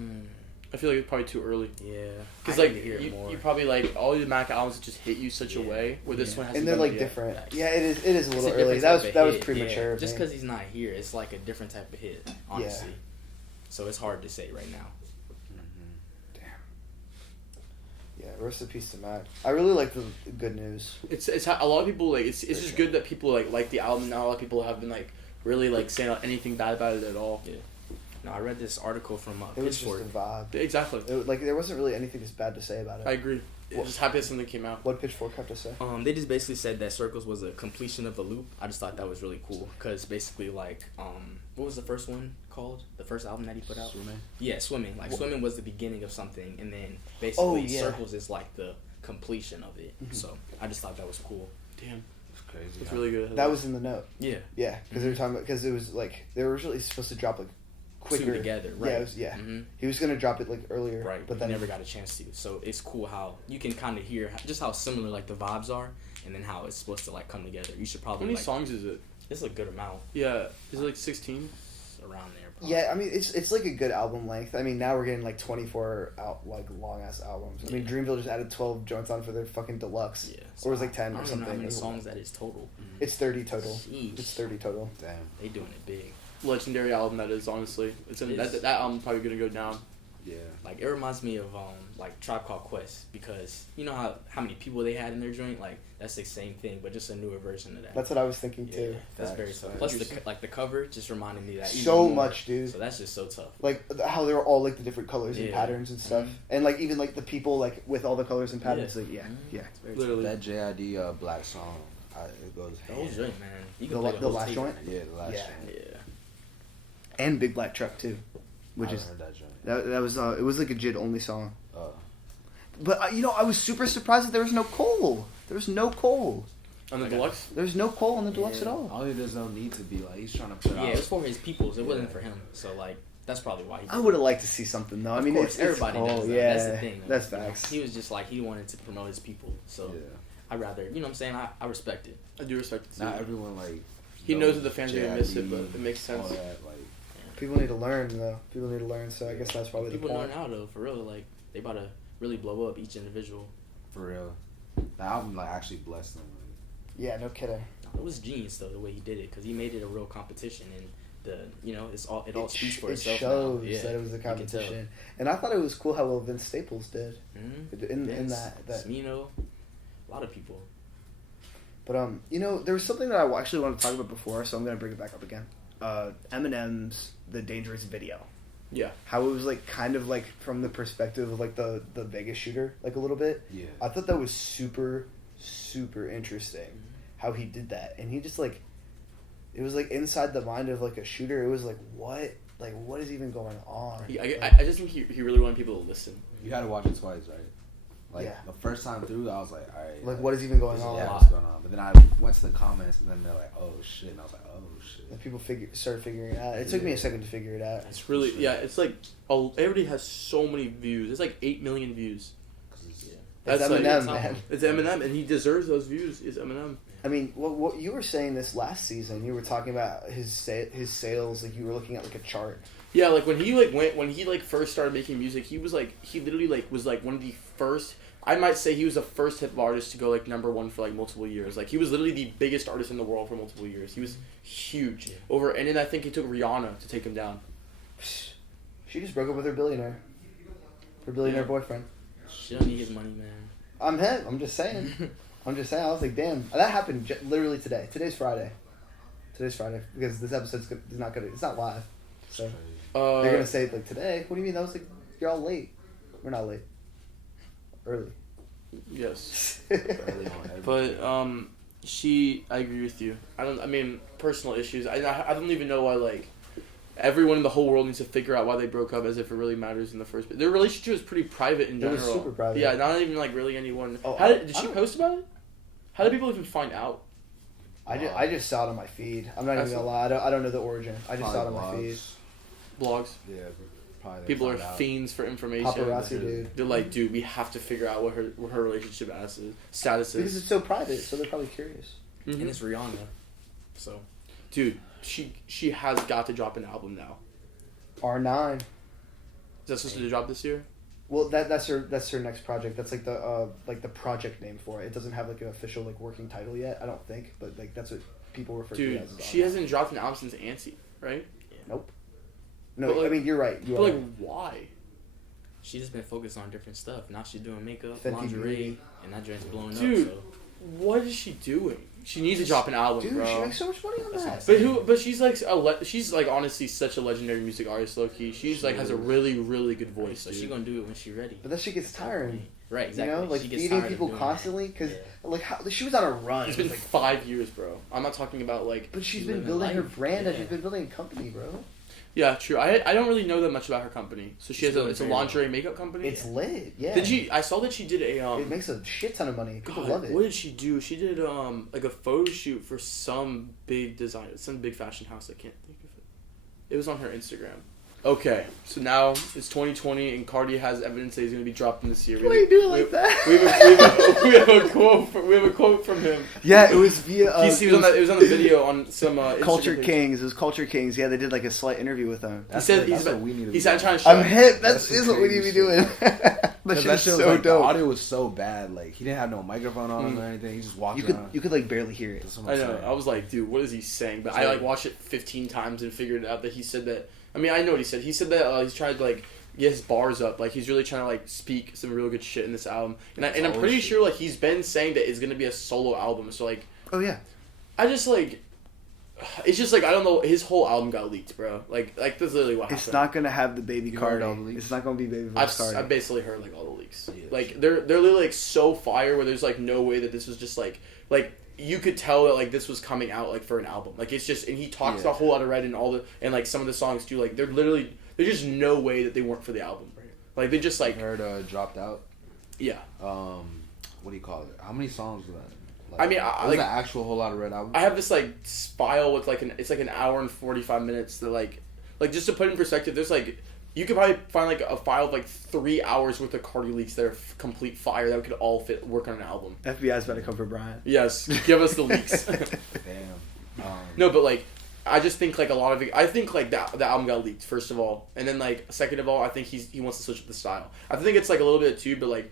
I feel like it's probably too early. Yeah, because you probably like all the Mac albums just hit you such a way where this one has. And they're like different. Yeah, it is a little early. That was premature. Yeah. Just because he's not here, it's like a different type of hit. Honestly, so it's hard to say right now. Yeah, rest in peace to Mac. I really like the Good News. It's a lot of people like it's just good that people like the album. Not a lot of people have been really saying anything bad about it at all. Yeah. No, I read this article from Pitchfork. It was just a vibe. Exactly. There wasn't really anything that's bad to say about it. I agree. I'm just happy that something came out. What Pitchfork have to say? They just basically said that Circles was a completion of a loop. I just thought that was really cool because basically what was the first one called? The first album that he put out? Swimming. Yeah, Swimming. Swimming was the beginning of something, and then basically Circles is like the completion of it. Mm-hmm. So I just thought that was cool. Damn. It's crazy. It's really good. That was in the note. Yeah. Yeah, because they were talking about, because it was they were originally supposed to drop quicker. Two together, right? Yeah, He was gonna drop it earlier, right? But then never got a chance to. So it's cool how you can kind of hear just how similar the vibes are, and then how it's supposed to come together. You should probably. How many songs is it? It's a good amount. Yeah, is it 16? Around there. Probably. Yeah, I mean it's a good album length. I mean now we're getting 24 long ass albums. I mean Dreamville just added 12 joints on for their fucking deluxe. Yeah, so or it was 10 or something. I don't know how many songs that is total. Mm-hmm. It's 30 total. Jeez. It's 30 total. Damn, they doing it big. Legendary album that is, honestly. That album's probably gonna go down. Yeah. It reminds me of Tribe Called Quest, because you know how many people they had in their joint. That's the same thing, but just a newer version of that. That's what I was thinking too. That's very tough. Plus the cover just reminded me of that so much, dude. So that's just so tough. How they were all the different colors and patterns and stuff, and even the people with all the colors and patterns. Literally that JID Black song. It goes. The whole joint, man. You can play the last joint. Yeah, the last joint. Yeah. And Big Black Truck too, which is heard that joint. That was it was a JID only song. But I was super surprised that there was no Cole. There was no Cole on the deluxe. There's no Cole on the deluxe at all. Only there's no need to be he's trying to put out. Yeah, it was for his peoples. It wasn't for him. So that's probably why. I would have liked to see something though. Of course, everybody does. Yeah, that's the thing. That's facts. He was just he wanted to promote his people. So I'd rather, you know what I'm saying? I respect it. I do respect it. Not everyone he knows that the fans are gonna miss it, but it makes sense. All that, people need to learn though. People need to learn. So I guess that's probably the point. People learn how though, for real. They about to really blow up each individual. For real. The album actually blessed them. Yeah, no kidding. It was genius though the way he did it, because he made it a real competition, and it all speaks for itself. It shows that it was a competition, and I thought it was cool how well Vince Staples did in that. Smino, a lot of people. But there was something that I actually wanted to talk about before, so I'm gonna bring it back up again. Eminem's The Dangerous video. Yeah. How it was kind of from the perspective of the Vegas shooter a little bit. Yeah. I thought that was super, super interesting how he did that. And he just it was inside the mind of a shooter. It was what is even going on? I just think he really wanted people to listen. You had to watch it twice, right? Like the first time through, I was like, all right. Like, what is even going on? Yeah, what's going on? But then I went to the comments, and then they're like, oh shit, and I was like, oh shit. And people started figuring it out. It took me a second to figure it out. It's really it's like everybody has so many views. It's like 8 million views. That's Eminem, man. It's Eminem, and he deserves those views. It's Eminem. I mean, what you were saying this last season, you were talking about his sales, like you were looking at like a chart. Yeah, like when he first started making music, he literally was one of the first. I might say he was the first hip hop artist to go like #1 for like multiple years. Like he was literally the biggest artist in the world for multiple years. He was huge and then I think it took Rihanna to take him down. She just broke up with her billionaire boyfriend. She don't need his money, man. I'm him. I'm just saying. I was like, damn, that happened literally today. Today's Friday because this episode's it's not live, so they're gonna say like today. What do you mean? That was like you're all late. We're not late. Early. Yes. Early on But I agree with you. I mean, personal issues. I don't even know why like everyone in the whole world needs to figure out why they broke up, as if it really matters in the first place. Their relationship was pretty private in general. It was super private. Yeah, not even like really anyone. Oh, did she post about it? How did people even find out? I just saw it on my feed. I'm not even gonna lie. I don't know the origin. I just saw it on my feed. Blogs. Yeah, probably. People are fiends for information. Paparazzi, dude. They're like, dude, we have to figure out what her relationship status is. Because it's so private, so they're probably curious. Mm-hmm. And it's Rihanna, so. Dude, she has got to drop an album now. R9. Is that supposed to drop this year? Well, that's her next project. That's like the project name for it. It doesn't have like an official like working title yet. I don't think, but like that's what people refer to it as. Dude, she hasn't dropped an album since Antsy, right? Yeah. Nope. No, like, I mean you're right. But like, why? She's just been focused on different stuff. Now she's doing makeup, Fenty lingerie, Beauty. and that joint's blowing up. Dude, So. what is she doing? She needs to drop an album, Dude, bro. she makes so much money on that. But she's like honestly such a legendary music artist, low key. She's like has a really really good voice. So she's gonna do it when she's ready. But that shit gets tiring. Right, exactly. You know, like feeding people constantly because like she was on a run. It's been like 5 years, bro. I'm not talking about like. But she's been building her brand and she's been building a company, bro. Yeah, true. I don't really know that much about her company. So it's a lingerie makeup company. It's lit, yeah. I saw that she did a It makes a shit ton of money. People God, love it. What did she do? She did like a photo shoot for some big some big fashion house. I can't think of it. It was on her Instagram. Okay, so now it's 2020 and Carti has evidence that he's going to be dropping this year. Why do you do it like that? We have a quote from him. Yeah, it was via. It was on the video on some Culture Instagram Kings. It was Culture Kings. Yeah, they did like a slight interview with him. He said that's what we need to he's be trying to doing. show. I'm hip. That's That's what we need to be doing. That shit is so like, dope. The audio was so bad. Like he didn't have no microphone on him or anything. He just walked around. You could like barely hear it. That's what I I'm know. saying. I was like, dude, what is he saying? But I like watched it 15 times and figured out that he said that. I mean, I know what he said. He said that he's trying to like get his bars up. Like he's really trying to like speak some real good shit in this album. And I'm pretty sure like he's been saying that it's gonna be a solo album. So like, oh yeah, I just like, it's just like I don't know. His whole album got leaked, bro. Like that's literally what happened. it's not gonna have the baby You heard all the Carti. leaks? It's not gonna be baby I've Carti. basically heard like all the leaks. Yeah, like they're literally like so fire where there's like no way that this was just like you could tell that like this was coming out like for an album. Like it's just and he talks about a whole lot of red and all the and like some of the songs too. Like there's just no way that they weren't for the album. Right? Like they just like I heard dropped out. Yeah. What do you call it? How many songs was that? Like, I mean, it was like an actual whole lot of red album. I have this like file with like it's like an hour and 45 minutes that like just to put in perspective, there's like you could probably find like a file of like 3 hours worth of Carti leaks that are complete fire that could all work on an album. FBI's about to come for Brian. Yes, give us the leaks. Damn. No, but like I just think like a lot of it. I think like the album got leaked first of all, and then like second of all, I think he wants to switch up the style. I think it's like a little bit too, but like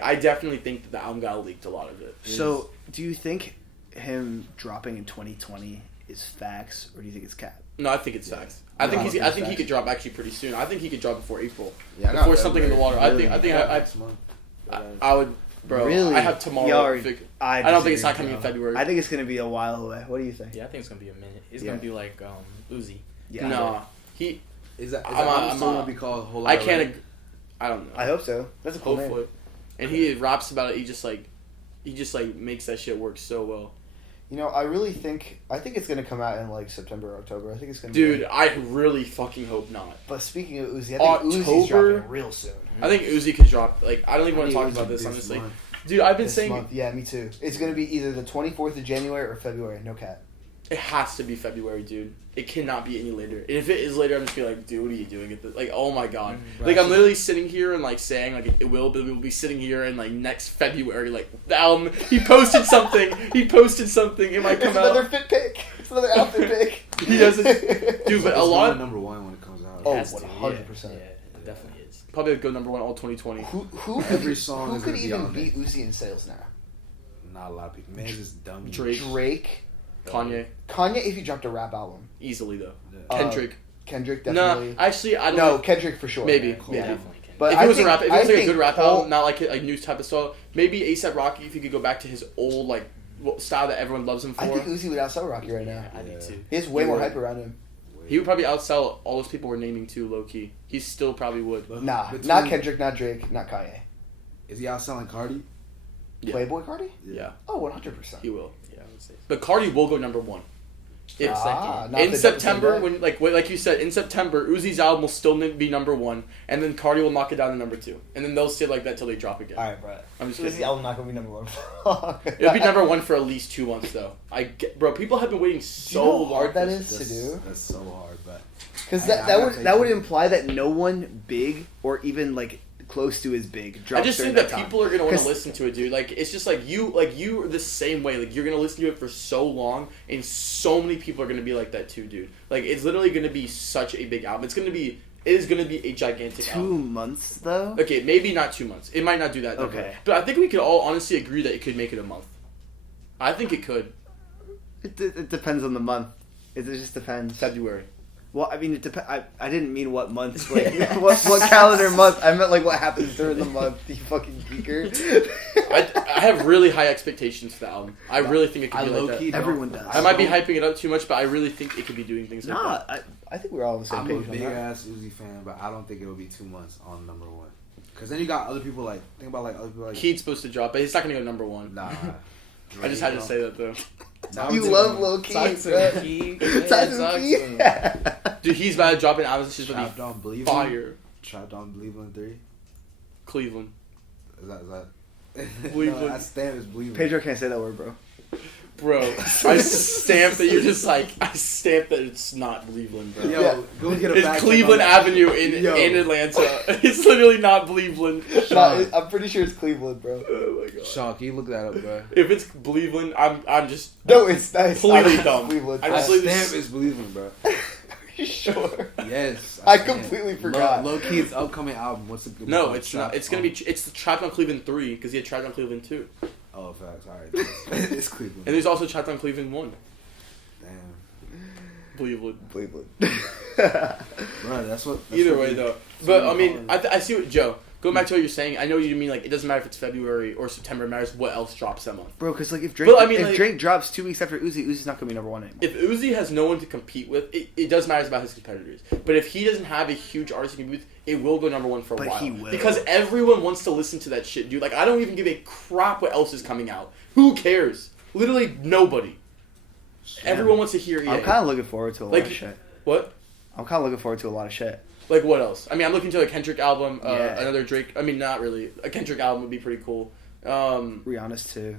I definitely think that the album got leaked. A lot of it. So, do you think him dropping in 2020 is facts, or do you think it's cap? No, I think it's facts. I think he could drop actually pretty soon. I think he could drop before April. Yeah, before something in the water. Really? I think next month. I would, bro. Really? I have tomorrow. I don't think it's not coming in February. I think it's gonna be a while away. What do you think? Yeah, I think it's gonna be a minute. It's gonna be like Uzi. Yeah. No, Is that I'm still gonna be called Whole Lot of Red? I don't know. I hope so. That's a cool Hopefully. name. And he raps about it. He just like makes that shit work so well. You know, I think it's gonna come out in like September or October. I think it's gonna. Dude, I really fucking hope not. But speaking of Uzi, I think Uzi's dropping real soon. I think Uzi could drop. Like, I don't even want to talk about this honestly. Month. Dude, I've been This saying month. Yeah, me too. It's gonna be either the 24th of January or February. No cap. it has to be February, dude. It cannot be any later. And if it is later, I'm just gonna be like, dude, what are you doing at this? Like, oh my god. Right. Like, I'm literally sitting here and like saying like it will, but we'll be sitting here in like next February. Like, the album. He posted something. It might come It's out. another fit pick. It's another outfit pick. He doesn't. Dude, but a lot. Number one when it comes out. Oh, Has to, 100%. Yeah, it definitely is. Probably go number one all 2020. Who Every song who is could gonna be even on beat there. Uzi in sales now? Not a lot of people. Man, it's just dumb. Drake. Kanye. Kanye, if he dropped a rap album. Easily though. Yeah. Kendrick. Kendrick No, definitely. actually, I don't. No, know. Kendrick for sure. Maybe. Yeah. Maybe. Definitely can. But If I it was think- a rap, if it I was like a think good rap Cole- album, not like a new type of style, maybe ASAP Rocky if he could go back to his old like style that everyone loves him for. I think Uzi would outsell Rocky right now. Yeah, I do too. He has way He more would. hype around him. He would probably outsell all those people we're naming too, low key. He still probably would. Nah, Between- not Kendrick, not Drake, not Kanye. Is he outselling Cardi? Yeah. Playboi Carti? Yeah, Oh, 100%. he will. Yeah, I would say. But Cardi will go number one. If not in the September, deficit when like you said, in September, Uzi's album will still be number one, and then Cardi will knock it down to number two, and then they'll stay like that till they drop again. Alright, bro. I'm just Uzi kidding. album not gonna be number one. It'll be number one for at least 2 months though. Bro, people have been waiting so you know how long. hard that for is this. to do? That's so hard, but Because I that gotta would take that would it. imply that no one big or even like close to as big I drops just during think that time. people are gonna want to 'Cause- listen to it, dude. Like it's just like you are the same way. Like you're gonna listen to it for so long, and so many people are gonna be like that too, dude. Like it's literally gonna be such a big album. It is gonna be a gigantic 2 album. months though. Okay, maybe not 2 months. It might not do that. Though, Okay. but I think we could all honestly agree that it could make it a month. I think it could. It depends on the month. It just depends. February. Well, I mean, it depends. I didn't mean what month, like what calendar month. I meant like what happens during the month. You fucking geeker. I have really high expectations for the album. I really think it could I be like low-key that. don't- Everyone does. I might be hyping it up too much, but I really think it could be doing things like Nah, that. I think we're all on the same I'm a page on big that. ass Uzi fan, but I don't think it'll be 2 months on number one. Cause then you got other people like think about like other people like Keith's supposed to drop, but he's not gonna go number one. nah. I just had to say that though. Nah, You I'm love taking- Lil Keith, Tyson bro. Keith. Tyson Keith. Dude, he's about to drop an album. It's just gonna Trapped on be Believe. fire. Trapped on Believing 3. Cleveland. Is that? Believing. No, that stamp is Believing. Pedro can't say that word, bro. Bro, I stamp that you're just like, I stamp that it's not Cleveland, bro. Yo, Yeah. go get a It's fact check Cleveland on that. Avenue in Yo. Atlanta. It's literally not Cleveland. Nah, I'm pretty sure it's Cleveland, bro. Oh my god. Sean, can you look that up, bro? If it's Cleveland, I'm just No, it's nice. Completely dumb. Cleveland. I That just bro. like- stamp is Believing, bro. Are you sure? Yes. I stand. completely forgot. Low Key's upcoming album. What's the No, it's not. Trapped It's gonna on- be. It's Trapped on Cleveland 3 because he had Trapped on Cleveland 2, Oh, facts. Alright. It's Cleveland. and there's also Trapped on Cleveland 1. Damn. Cleveland. Cleveland. Bro, that's what. That's Either what way, we- though. that's But what I we mean, call it. I see what Joe. Going back to what you're saying, I know you mean like it doesn't matter if it's February or September. It matters what else drops that month. Bro, because like if Drake, But, I mean, if like- Drake drops 2 weeks after Uzi, Uzi's not gonna be number one anymore. If Uzi has no one to compete with, it does matter about his competitors. But if he doesn't have a huge artist to compete with, it will go number one for a But while. he will. Because everyone wants to listen to that shit, dude. Like, I don't even give a crap what else is coming out. Who cares? Literally nobody. Everyone wants to hear EA. I'm kind of looking forward to a lot Like- of shit. What? I'm kind of looking forward to a lot of shit. Like, what else? I mean, I'm looking to a Kendrick album, Yeah. another Drake. I mean, not really. A Kendrick album would be pretty cool. Rihanna's too.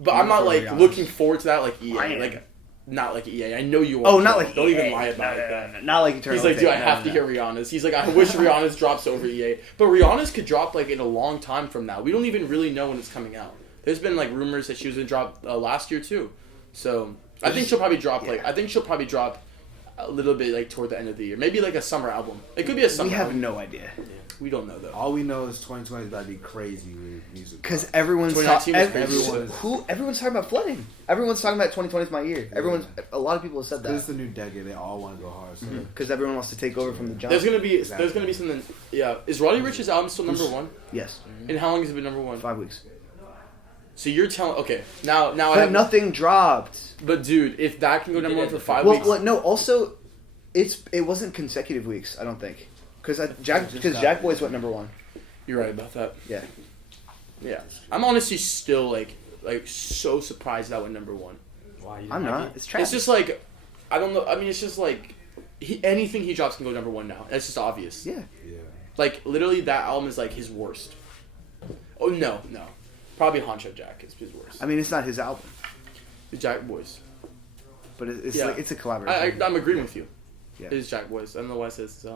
But I'm not, like, Rihanna's. looking forward to that like EA. I am. Like, not like EA. I know you want Oh, to. not like Don't even EA. lie about No, it. no, no, not like Eternal He's like, Atake. dude, I No, have to no. hear Rihanna's. He's like, I wish Rihanna's drops over EA. But Rihanna's could drop, like, in a long time from now. We don't even really know when it's coming out. There's been, like, rumors that she was going to drop last year, too. So, I think she'll probably drop, a little bit, like, toward the end of the year. Maybe, like, a summer album. It could be a summer We have album. no idea. We don't know, though. All we know is 2020 is about to be crazy with music. Because everyone's 2019 was crazy. everyone's talking about flooding. Everyone's talking about 2020 is my year. A lot of people have said Because it's that. the new decade, they all want to go hard. So. Because everyone wants to take over from the jump. There's gonna be Exactly. something. Yeah, is Roddy Ricch's album still number one? Yes, And how long has it been number one? 5 weeks. So you're telling? Okay, now I But have. nothing dropped. But dude, if that can go number did one it for the 5 Well, weeks, well, no. Also, it wasn't consecutive weeks. I don't think. Because Jack Boys went number one. you're right about that. Yeah. Yeah, I'm honestly still like so surprised that went number one. Why? I'm not. It's trash. It's just like, I don't know. I mean, it's just like, anything he drops can go number one now. That's just obvious. Yeah. Like, literally, that album is like his worst. Oh, no. Probably Honcho Jack is his worst. I mean, it's not his album. The Jack Boys. But it's like, it's a collaboration. I'm agreeing with you. Yeah. It is Jack Boys. I don't know why it says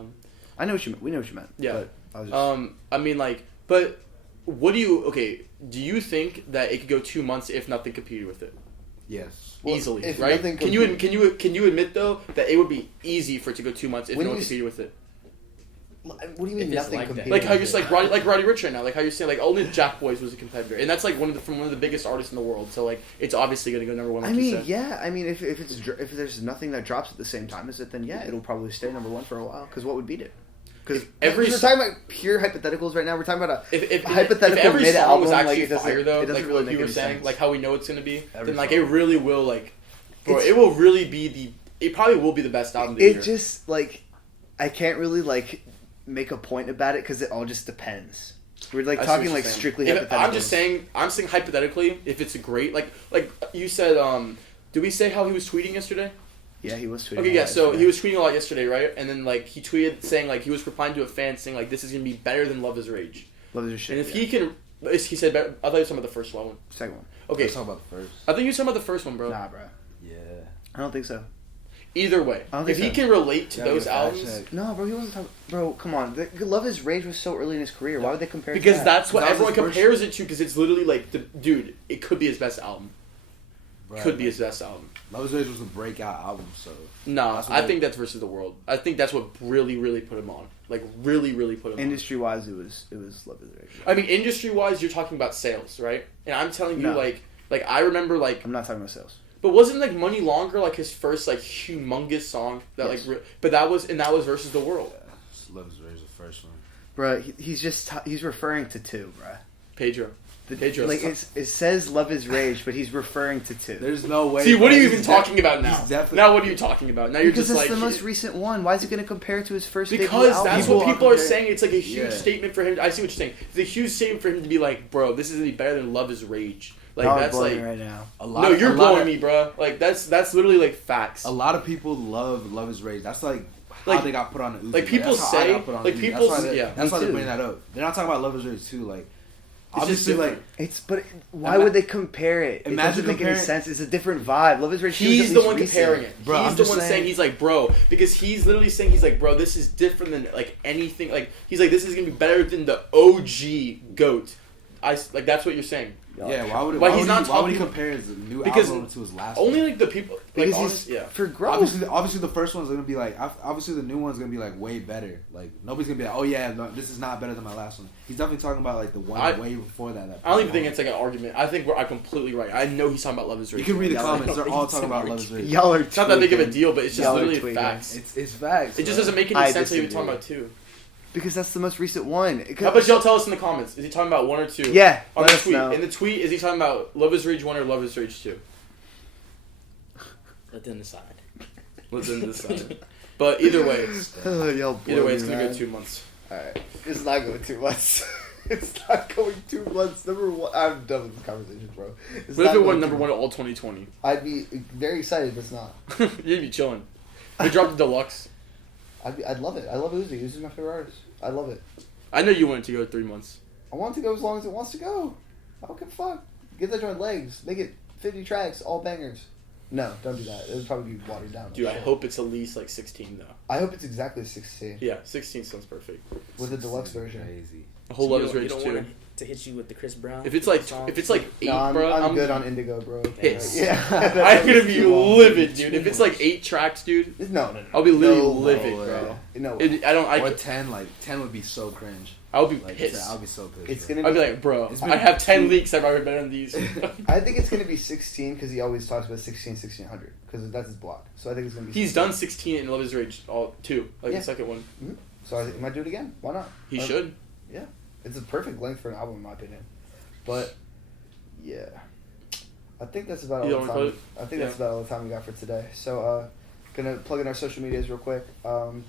I know what you meant. We know what you meant. Yeah. But I was just... I mean, like, but what do you... Okay, do you think that it could go 2 months if nothing competed with it? Yes. Well, easily, if right? nothing Can you admit, though, that it would be easy for it to go 2 months if no one competed with it? What do you mean If it's nothing like that. competed? Like how you're with just like Roddy Ricch right now, like how you're saying like only Jack Boys was a competitor, and that's like one of the biggest artists in the world. So like it's obviously gonna go number one. Like I mean, you said. yeah. I mean, if there's nothing that drops at the same time as it, then yeah, it'll probably stay number one for a while. Because what would beat it? Because we're talking about pure hypotheticals right now. We're talking about if hypothetical every mid song album was actually like, fire though, it doesn't like really what make you were any saying, sense. like how we know it's gonna be, Every then like song. it really will like, bro, it will really be it probably will be the best album of the year. It just like I can't really like make a point about it because it all just depends. We're like I see talking what like you're saying. strictly If- hypotheticals. I'm saying hypothetically, if it's a great like you said, did we say how he was tweeting yesterday? Yeah, he was tweeting. Okay, a yeah. lot So yesterday. he was tweeting a lot yesterday, right? And then like he tweeted saying like he was replying to a fan saying like this is gonna be better than Love Is Rage. Love is shit. And if yeah. he can, he said better, I thought he was talking about the first one. Second one. Okay, Let's talk about the first. I think you were talking about the first one, bro. Nah, bro. Yeah. I don't think so. Either way, I don't if think he so. can relate to Gotta those get a fact albums, check. No, bro, he wasn't talking. Bro, come on. The Love Is Rage was so early in his career. Why would they compare? because it to that's what That was everyone his first- compares it to. Because it's literally like dude, it could be his best album. Right. Could be his best album. Love Is Rage was a breakout album, so. Nah, That's what I they- think that's Versus the World. I think that's what really put him on. Like really put him on. Industry wise, it was Love Is Rage. I mean, industry wise, you're talking about sales, right? And I'm telling you, No. like I remember like. I'm not talking about sales. But wasn't like Money Longer like his first like humongous song that Yes. but that was Versus the World. Yeah, Love Is Rage the first one. Bro, he's referring to two, bro. Pedro. Pedro's Like it says Love Is Rage, but he's referring to two. There's no way. See, what are you He's even def- talking about now? he's definitely- Now what are you talking about? Now you're Because just that's like the most recent one. Why is he going to compare it to his first debut because album? that's People what are people are comparing- saying. It's like a huge Yeah. statement for him. I see what you're saying. It's a huge statement for him to be like, bro, this is gonna be better than Love Is Rage. Like Y'all are that's blowing like me right now. A lot, no, you're a lot blowing of- me, bro. Like that's literally like facts. A lot of people love Love Is Rage. That's like how Like- they got put on the Uzi. like, people that's how I say- got put on like, the Uzi. people That's why say- they- yeah. That's why Me they too. bring that up. They're not talking about Love Is Rage too. Like It's just obviously, like different. Why would they compare it? It Imagine doesn't make any comparing- sense. It's a different vibe. Love Is Rage. He's is at the least one recent. comparing it. Bro, he's I'm the just one saying- saying he's like, bro, because he's literally saying he's like, bro, this is different than like anything. Like he's like, this is gonna be better than the OG GOAT. Like that's what you're saying. yeah, why would Why why he's would not he, why would he talking- compare his new because album to his last Only one? like the people. Like Because honest, he's yeah. for growth. Obviously, the first one's gonna be like. Obviously, the new one's gonna be like way better. Like nobody's gonna be like, oh yeah, no, this is not better than my last one. He's definitely talking about like the one way before that. I don't even think it's like an argument. I think I'm completely right. I know he's talking about Love Is Rage. You can read the Yeah, comments. They're all it's talking an about Love Is argument. Rage. Y'all are. It's not that big of a tweaking. deal, but it's just Y'all are literally tweaking. facts. It's facts. It just bro. doesn't make any I sense what you're disagree. talking about too. Because that's the most recent one. How about y'all tell us in the comments? Is he talking about one or two? Yeah, On let the us tweet. know. In the tweet, is he talking about Love Is Rage 1 or Love Is Rage 2? Let them decide. Let's end this side. But either way, Y'all blow it's me, gonna go man. 2 months. Alright. It's not going 2 months. It's not going 2 months. Number one. I'm done with this conversation, bro. It's What if not it going went 2 number months. one all 2020? I'd be very excited, but it's not. You'd be chilling. We dropped the deluxe. I'd love it. I love Uzi. Uzi's my favorite artist. I love it. I know you wanted to go 3 months. I want it to go as long as it wants to go. I don't give a fuck. Give that joint legs. Make it 50 tracks, all bangers. No, don't do that. It would probably be watered down. Dude, I hope it's at least like 16 though. I hope it's exactly 16 Yeah, 16 sounds perfect. with the deluxe version. Crazy. A whole So Love you Is don't- Rage you 2. don't want to hit you with the Chris Brown. If it's like song? 8, No, bro, I'm good on Indigo, bro. Hits. Yeah. I'm gonna be livid, dude. If it's like 8 tracks, dude, No. I'll be literally No livid, way. bro. No. Or 10, like 10 would be so cringe. I would be Like pissed. I'll be so pissed. It's bro. gonna I'd be. be like, bro, It's been I have 10 two- leaks. I've already been on these. I think it's gonna be 16 because he always talks about 1600 because that's his block. So I think it's gonna be. He's 16. done 16 in Love Is Rage, all 2, like Yeah. the second one. So I might do it again. Why not? He should. Yeah, it's a perfect length for an album in my opinion. But yeah, I think that's about all You the don't time. wanna I think that's about all the time we got for today. So gonna plug in our social medias real quick.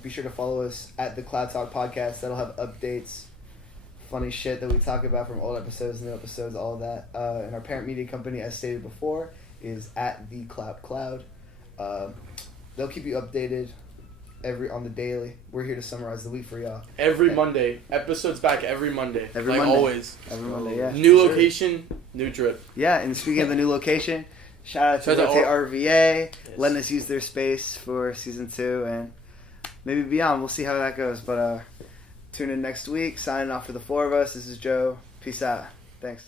Be sure to follow us at the Clout Cloud podcast. That'll have updates, funny shit that we talk about from old episodes, new episodes, all of that. And our parent media company, as stated before, is at the Clout Cloud. They'll keep you updated on the daily. We're here to summarize the week for y'all. Every Monday. Episodes back every Monday. Every like Monday. always. Every Monday, yeah. New location, new drip. Yeah, and speaking of the new location, shout out to Rotate RVA, letting us use their space for season 2 and maybe beyond. We'll see how that goes. But tune in next week. Signing off for the 4 of us. This is Joe. Peace out. Thanks.